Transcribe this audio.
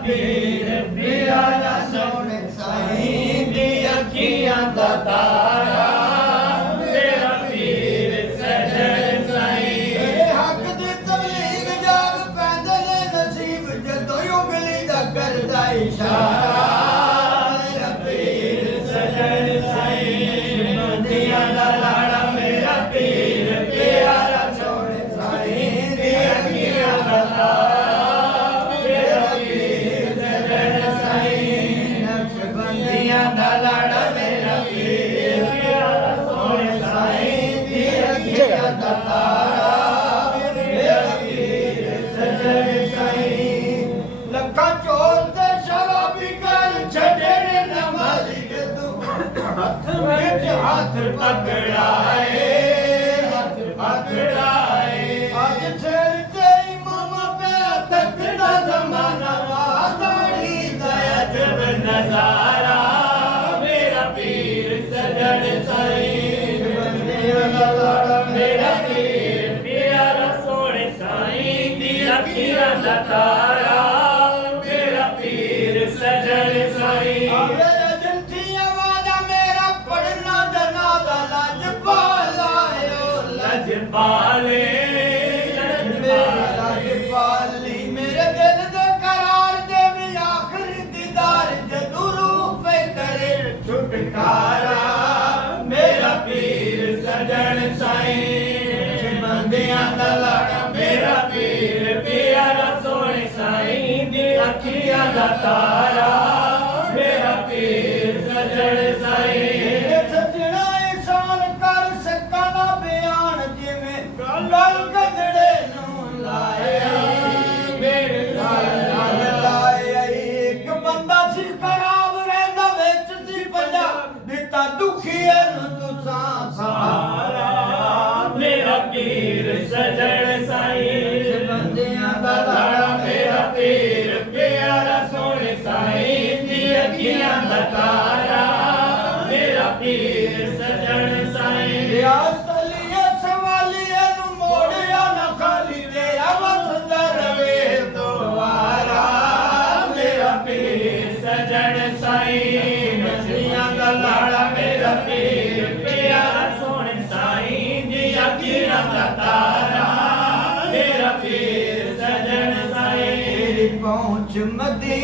पीर प्यारा सोने साईं दी अखियां दा तारा मेरा पीर सजन साईं तेरे हक दी तबलीग जाग पैंदे ने नसीब जदों उंगली दा करदा इशारा मेरा पीर सजन साईं बंदियां दा लाड़ा मेरा पीर प्यारा सोने साईं दी अखियां दा तारा हाथ पकड़ाए हाथ पकड़ाए आज छेड़ते मामा पे तकड़ा जमाना वादाड़ी दया जब नजारा मेरा पीर सजन साईं मेरा पीर प्यारा सोने साईं दी अखियां दा तारा मेरा पीर सजन साईं लजपाले लजपाली मेरे दिल दे करार दे भी आखिरी दीदार जदू रूप करे छुटकारा मेरा पीर सजन साईं बंदियां दा लाड़ा मेरा पीर प्यारा सोने साईं दी अखियां दा तारा मेरा पीर सजन साईं गल गदड़े नूं लाया मेरे लाल लाया एक बंदा सी खराब रहंदा विच सी पंजा दिता दुखिए नूं तुसां सहारा मेरा पीर सजन साईं बंदियां दा लाड़ा मेरा पीर प्यारा सोने साईं दी अखियां दा तारा मेरा पीर सजन साईं सजन साईं नदियां दा लाड़ा मेरा पीर प्यारा सोने साईं दी अखियां दा तारा मेरा पीर सजन साईं पहुंच मदी